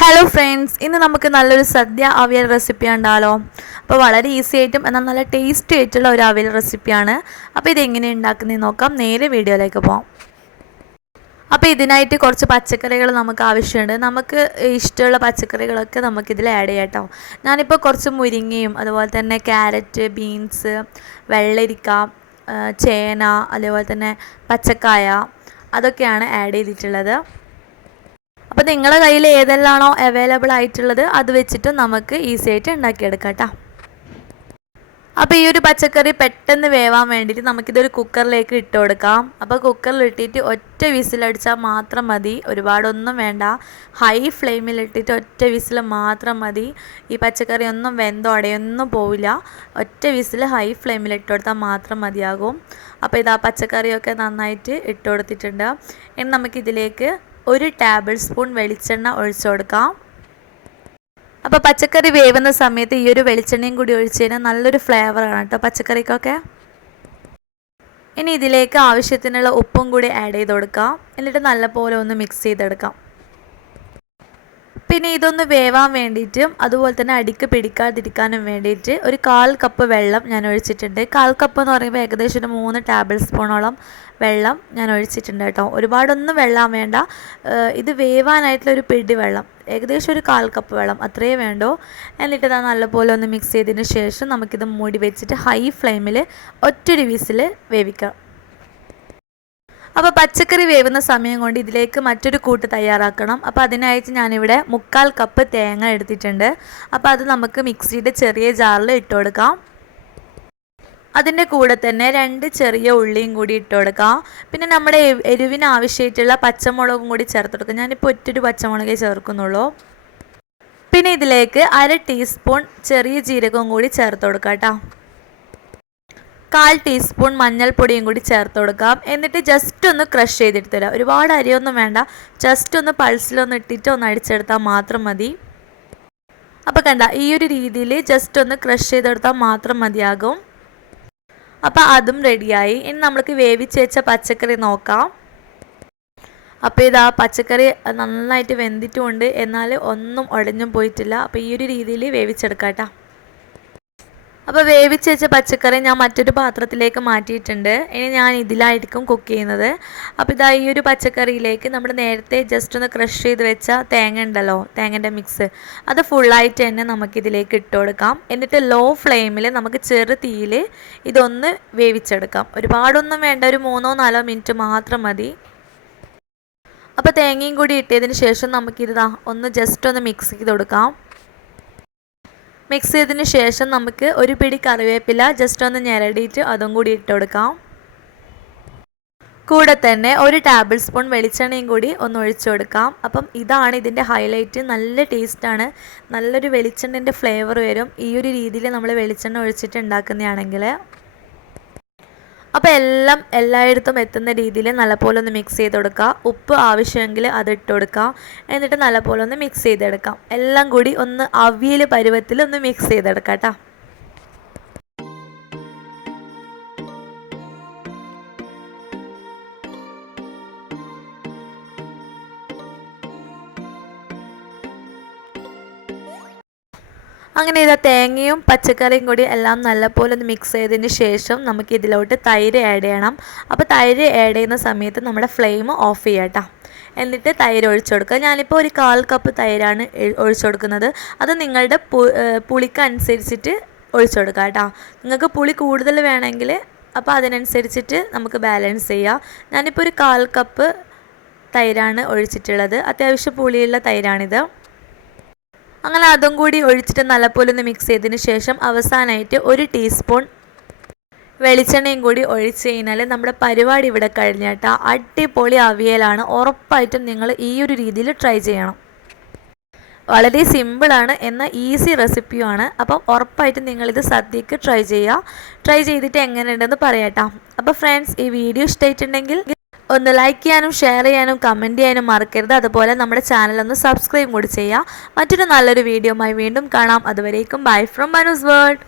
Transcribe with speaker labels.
Speaker 1: Hello friends ഇന്ന് നമുക്ക് നല്ലൊരു സദ്യ അവിയൽ റെസിപ്പി ഉണ്ടാലോ അപ്പോൾ വളരെ ഈസി ആയിട്ടും എന്നാൽ നല്ല ടേസ്റ്റി ആയിട്ടുള്ള ഒരു അവിയൽ റെസിപ്പിയാണ് അപ്പോൾ ഇതെങ്ങനെ ഉണ്ടാക്കുന്നതെന്ന് നോക്കാം. നേരെ വീഡിയോയിലേക്ക് പോകാം അപ്പോൾ ഇതിനായിട്ട് കുറച്ച് പച്ചക്കറികൾ നമുക്ക് ആവശ്യമുണ്ട്. നമുക്ക് ഇഷ്ടമുള്ള പച്ചക്കറികളൊക്കെ നമുക്കിതിൽ ആഡ് ചെയ്യാം കേട്ടോ. ഞാനിപ്പോൾ കുറച്ച് മുരിങ്ങയും അതുപോലെ തന്നെ ക്യാരറ്റ് ബീൻസ് വെള്ളരിക്ക ചേന അതുപോലെ തന്നെ പച്ചക്കായ അതൊക്കെയാണ് ആഡ് ചെയ്തിട്ടുള്ളത്. നിങ്ങളുടെ കയ്യിൽ ഏതെല്ലാണോ അവൈലബിൾ ആയിട്ടുള്ളത് അത് വെച്ചിട്ട് നമുക്ക് ഈസി ആയിട്ട് ഉണ്ടാക്കിയെടുക്കാം കേട്ടോ അപ്പോൾ ഈ ഒരു പച്ചക്കറി പെട്ടെന്ന് വേവാൻ വേണ്ടിയിട്ട് നമുക്കിതൊരു കുക്കറിലേക്ക് ഇട്ട് കൊടുക്കാം. അപ്പോൾ കുക്കറിൽ ഇട്ടിട്ട് ഒറ്റ വിസിലടിച്ചാൽ മാത്രം മതി. ഒരുപാടൊന്നും വേണ്ട. ഹൈ ഫ്ലെയിമിൽ ഇട്ടിട്ട് ഒറ്റ വിസിൽ മാത്രം മതി. ഈ പച്ചക്കറി ഒന്നും വെന്തോടെയൊന്നും പോവില്ല. ഒറ്റ വിസിൽ ഹൈ ഫ്ലെയിമിൽ ഇട്ട് കൊടുത്താൽ മാത്രം മതിയാകും. അപ്പോൾ ഇതാ പച്ചക്കറിയൊക്കെ നന്നായിട്ട് ഇട്ട് കൊടുത്തിട്ടുണ്ട്. ഇനി നമുക്കിതിലേക്ക് ഒരു ടേബിൾ സ്പൂൺ വെളിച്ചെണ്ണ ഒഴിച്ചു കൊടുക്കാം. അപ്പോൾ പച്ചക്കറി വേവുന്ന സമയത്ത് ഈ ഒരു വെളിച്ചെണ്ണയും കൂടി ഒഴിച്ച് കഴിഞ്ഞാൽ നല്ലൊരു ഫ്ലേവറാണ് കേട്ടോ പച്ചക്കറിക്കൊക്കെ. ഇനി ഇതിലേക്ക് ആവശ്യത്തിനുള്ള ഉപ്പും കൂടി ആഡ് ചെയ്ത് കൊടുക്കാം. എന്നിട്ട് നല്ലപോലെ ഒന്ന് മിക്സ് ചെയ്തെടുക്കാം. പിന്നെ ഇതൊന്ന് വേവാൻ വേണ്ടിയിട്ടും അതുപോലെ തന്നെ അടിക്ക് പിടിക്കാതിരിക്കാനും വേണ്ടിയിട്ട് ഒരു കാൽ കപ്പ് വെള്ളം ഞാൻ ഒഴിച്ചിട്ടുണ്ട്. കാൽ കപ്പ് എന്ന് പറയുമ്പോൾ ഏകദേശം ഒരു മൂന്ന് ടേബിൾ സ്പൂണോളം വെള്ളം ഞാൻ ഒഴിച്ചിട്ടുണ്ട് കേട്ടോ. ഒരുപാടൊന്നും വെള്ളം വേണ്ട. ഇത് വേവാനായിട്ടുള്ള ഒരു പിടി വെള്ളം. ഏകദേശം ഒരു കാൽ കപ്പ് വെള്ളം അത്രയേ വേണ്ടോ. എന്നിട്ട് അത് നല്ലപോലെ ഒന്ന് മിക്സ് ചെയ്തതിന് ശേഷം നമുക്കിത് മൂടി വെച്ചിട്ട് ഹൈ ഫ്ലെയിമിൽ ഒറ്റൊരു വിസിൽ വേവിക്കാം. അപ്പോൾ പച്ചക്കറി വേവുന്ന സമയം കൊണ്ട് ഇതിലേക്ക് മറ്റൊരു കൂട്ട് തയ്യാറാക്കണം. അപ്പോൾ അതിനായിട്ട് ഞാനിവിടെ മുക്കാൽ കപ്പ് തേങ്ങ എടുത്തിട്ടുണ്ട്. അപ്പോൾ അത് നമുക്ക് മിക്സിയുടെ ചെറിയ ജാറിൽ ഇട്ട് കൊടുക്കാം. അതിന്റെ കൂടെ തന്നെ രണ്ട് ചെറിയ ഉള്ളിയും കൂടി ഇട്ട് കൊടുക്കാം. പിന്നെ നമ്മുടെ എരിവിന് ആവശ്യമായിട്ടുള്ള പച്ചമുളകും കൂടി ചേർത്ത് കൊടുക്കാം. ഞാനിപ്പോൾ ഒറ്റൊരു പച്ചമുളകേ ചേർക്കുന്നുള്ളൂ. പിന്നെ ഇതിലേക്ക് അര ടീസ്പൂൺ ചെറിയ ജീരകവും കൂടി ചേർത്ത് കൊടുക്കാം കേട്ടോ. കാൽ ടീസ്പൂൺ മഞ്ഞൾപ്പൊടിയും കൂടി ചേർത്ത് കൊടുക്കാം. എന്നിട്ട് ജസ്റ്റ് ഒന്ന് ക്രഷ് ചെയ്തിട്ട് തരാം. ഒരുപാട് അരിയൊന്നും വേണ്ട. ജസ്റ്റ് ഒന്ന് പൾസിലൊന്ന് ഇട്ടിട്ട് ഒന്ന് അടിച്ചെടുത്താൽ മാത്രം മതി. അപ്പോൾ കണ്ട ഈ ഒരു രീതിയിൽ ജസ്റ്റ് ഒന്ന് ക്രഷ് ചെയ്തെടുത്താൽ മാത്രം മതിയാകും. അപ്പോൾ അതും റെഡിയായി ഇനി നമ്മൾക്ക് വേവിച്ച് വെച്ച പച്ചക്കറി നോക്കാം. അപ്പോൾ ഇതാ പച്ചക്കറി നന്നായിട്ട് വെന്തിട്ടുമുണ്ട് എന്നാൽ ഒന്നും ഉടഞ്ഞും പോയിട്ടില്ല. അപ്പോൾ ഈ ഒരു രീതിയിൽ വേവിച്ചെടുക്കാം കേട്ടോ. അപ്പോൾ വേവിച്ച് വെച്ച പച്ചക്കറി ഞാൻ മറ്റൊരു പാത്രത്തിലേക്ക് മാറ്റിയിട്ടുണ്ട്. ഇനി ഞാൻ ഇതിലായിരിക്കും കുക്ക് ചെയ്യുന്നത്. അപ്പോൾ ഇതാ ഈ ഒരു പച്ചക്കറിയിലേക്ക് നമ്മൾ നേരത്തെ ജസ്റ്റ് ഒന്ന് ക്രഷ് ചെയ്ത് വെച്ച തേങ്ങ ഉണ്ടല്ലോ തേങ്ങന്റെ മിക്സ് അത് ഫുള്ളായിട്ട് തന്നെ നമുക്കിതിലേക്ക് ഇട്ട് കൊടുക്കാം. എന്നിട്ട് ലോ ഫ്ലെയിമിൽ നമുക്ക് ചെറു തീയിൽ ഇതൊന്ന് വേവിച്ചെടുക്കാം. ഒരുപാടൊന്നും വേണ്ട ഒരു മൂന്നോ നാലോ മിനിറ്റ് മാത്രം മതി. അപ്പോൾ തേങ്ങയും കൂടി ഇട്ടതിന് ശേഷം നമുക്കിത് ഒന്ന് ജസ്റ്റ് ഒന്ന് മിക്സ് ചെയ്ത് കൊടുക്കാം. മിക്സ് ചെയ്തതിന് ശേഷം നമുക്ക് ഒരു പിടി കറിവേപ്പില ജസ്റ്റ് ഒന്ന് ഞെരടിയിട്ട് അതും കൂടി ഇട്ട് കൊടുക്കാം. കൂടെ തന്നെ ഒരു ടേബിൾ സ്പൂൺ വെളിച്ചെണ്ണയും കൂടി ഒന്ന് ഒഴിച്ചു കൊടുക്കാം. അപ്പം ഇതാണ് ഇതിന്റെ ഹൈലൈറ്റ് നല്ല ടേസ്റ്റാണ് നല്ലൊരു വെളിച്ചെണ്ണന്റെ ഫ്ലേവർ വരും. ഈ ഒരു രീതിയിൽ നമ്മൾ വെളിച്ചെണ്ണ ഒഴിച്ചിട്ട് ഉണ്ടാക്കുന്നതാണെങ്കിൽ. അപ്പോൾ എല്ലാം എല്ലായിടത്തും എത്തുന്ന രീതിയിൽ നല്ലപോലെ ഒന്ന് മിക്സ് ചെയ്ത് കൊടുക്കുക. ഉപ്പ് ആവശ്യമെങ്കിൽ അത് ഇട്ട് കൊടുക്കുക. എന്നിട്ട് നല്ലപോലെ ഒന്ന് മിക്സ് ചെയ്തെടുക്കാം. എല്ലാം കൂടി ഒന്ന് അവിയൽ പരുവത്തിൽ ഒന്ന് മിക്സ് ചെയ്തെടുക്കാം കേട്ടോ. അങ്ങനെ ഇതാ തേങ്ങയും പച്ചക്കറിയും കൂടി എല്ലാം നല്ലപോലെ ഒന്ന് മിക്സ് ചെയ്തതിന് ശേഷം നമുക്ക് ഇതിലോട്ട് തൈര് ആഡ് ചെയ്യണം. അപ്പോൾ തൈര് ആഡ് ചെയ്യുന്ന സമയത്ത് നമ്മുടെ ഫ്ലെയിം ഓഫ് ചെയ്യാം എന്നിട്ട് തൈര് ഒഴിച്ചു കൊടുക്കുക. ഞാനിപ്പോൾ ഒരു കാൽ കപ്പ് തൈരാണ് ഒഴിച്ചു കൊടുക്കുന്നത്. അത് നിങ്ങളുടെ പുളിക്കനുസരിച്ചിട്ട് ഒഴിച്ചു കൊടുക്കുക കേട്ടോ. നിങ്ങൾക്ക് പുളി കൂടുതൽ വേണമെങ്കിൽ അപ്പോൾ അതിനനുസരിച്ചിട്ട് നമുക്ക് ബാലൻസ് ചെയ്യാം. ഞാനിപ്പോൾ ഒരു കാൽ കപ്പ് തൈരാണ് ഒഴിച്ചിട്ടുള്ളത്. അത്യാവശ്യം പുളിയുള്ള തൈരാണിത്. അങ്ങനെ അതും കൂടി ഒഴിച്ചിട്ട് നല്ലപോലെ ഒന്ന് മിക്സ് ചെയ്തതിന് ശേഷം അവസാനമായിട്ട് ഒരു ടീസ്പൂൺ വെളിച്ചെണ്ണയും കൂടി ഒഴിച്ച് കഴിഞ്ഞാൽ നമ്മുടെ പരിപാടി ഇവിടെ കഴിഞ്ഞിട്ട്. അടിപൊളി അവിയലാണ്. ഉറപ്പായിട്ടും നിങ്ങൾ ഈ ഒരു രീതിയിൽ ട്രൈ ചെയ്യണം. വളരെ സിമ്പിളാണ് എന്നാൽ ഈസി റെസിപ്പിയുമാണ് അപ്പം ഉറപ്പായിട്ടും നിങ്ങളിത് സദ്യക്ക് ട്രൈ ചെയ്യുക ട്രൈ ചെയ്തിട്ട് എങ്ങനെയുണ്ടെന്ന് പറയാട്ടോ. അപ്പോൾ ഫ്രണ്ട്സ് ഈ വീഡിയോ ഇഷ്ടമായിട്ടുണ്ടെങ്കിൽ ഒന്ന് ലൈക്ക് ചെയ്യാനും ഷെയർ ചെയ്യാനും കമന്റ് ചെയ്യാനും മറക്കരുത്. അതുപോലെ നമ്മുടെ ചാനൽ ഒന്ന് സബ്സ്ക്രൈബ് കൂടി ചെയ്യുക. മറ്റൊരു നല്ലൊരു വീഡിയോയുമായി വീണ്ടും കാണാം. അതുവരേക്കും ബൈ ഫ്രം മനുസ് വേൾഡ്